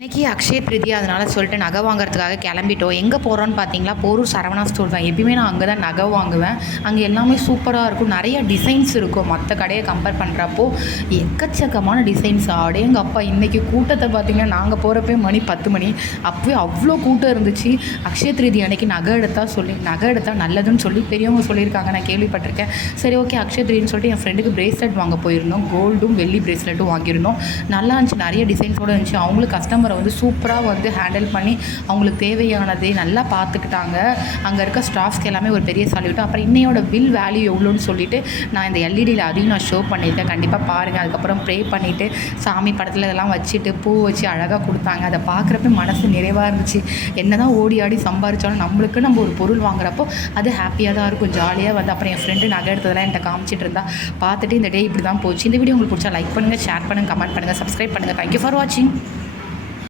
இன்றைக்கி அக்ஷய திருதி அதனால் சொல்லிட்டு நகை வாங்குறதுக்காக கிளம்பிட்டோம். எங்கே போகிறோன்னு பார்த்தீங்களா, போரூர் சரவணா ஸ்டோர் தான். எப்பயுமே நான் அங்கே தான் நகை வாங்குவேன். அங்கே எல்லாமே சூப்பராக இருக்கும். நிறைய டிசைன்ஸ் இருக்கும். மற்ற கடையை கம்பேர் பண்ணுறப்போ எக்கச்சக்கமான டிசைன்ஸ். அடேங்கப்பா, இன்றைக்கி கூட்டத்தை பார்த்திங்கன்னா நாங்கள் போகிறப்பே மணி 10 மணி. அப்போவே அவ்வளோ கூட்டம் இருந்துச்சு. அக்ஷய திருதி அன்றைக்கி நகை எடுத்தால் நல்லதுன்னு சொல்லி பெரியவங்க சொல்லியிருக்காங்க, நான் கேள்விப்பட்டிருக்கேன். சரி, ஓகே, அக்ஷய திருதின்னு சொல்லிட்டு என் ஃப்ரெண்டுக்கு பிரேஸ்லெட் வாங்க போயிருந்தோம். கோல்டும் வெள்ளி பிரேஸ்லெட்டும் வாங்கியிருந்தோம். நல்லா இருந்துச்சு, நிறைய டிசைன்ஸோடு இருந்துச்சு. அவங்களுக்கு கஸ்டமர் வந்து சூப்பராக வந்து ஹேண்டில் பண்ணி அவங்களுக்கு தேவையானதை நல்லா பார்த்துக்கிட்டாங்க. அங்கே இருக்க ஸ்டாஃப்ஸ்க்கு எல்லாமே ஒரு பெரிய சால்யூட். அப்புறம் இன்னையோட பில் வேல்யூ எவ்வளோன்னு சொல்லிட்டு நான் இந்த எல்இடியில் அதையும் நான் ஷோ பண்ணியிருக்கேன். கண்டிப்பாக பாருங்கள். அதுக்கப்புறம் ப்ரே பண்ணிவிட்டு சாமி படத்தில் இதெல்லாம் வச்சுட்டு பூ வச்சு அழகாக கொடுத்தாங்க. அதை பார்க்குறப்ப மனசு நிறைவாக இருந்துச்சு. என்ன தான் ஓடி ஆடி சம்பாரித்தாலும் நம்ம ஒரு பொருள் வாங்குறப்போ அது ஹாப்பியாக தான் இருக்கும், ஜாலியாக வந்து. அப்புறம் என் ஃப்ரெண்டு நகை எடுத்ததெல்லாம் என்கிட்ட காமிச்சிட்டு இருந்தா. பார்த்துட்டு இந்த டே இப்படி தான் போச்சு. இந்த வீடியோ உங்களுக்கு பிடிச்சா லைக் பண்ணுங்கள், ஷேர் பண்ணுங்கள், கமெண்ட் பண்ணுங்கள், சப்ஸ்கிரைப் பண்ணுங்கள். தேங்க்யூ ஃபார் வாட்சிங்.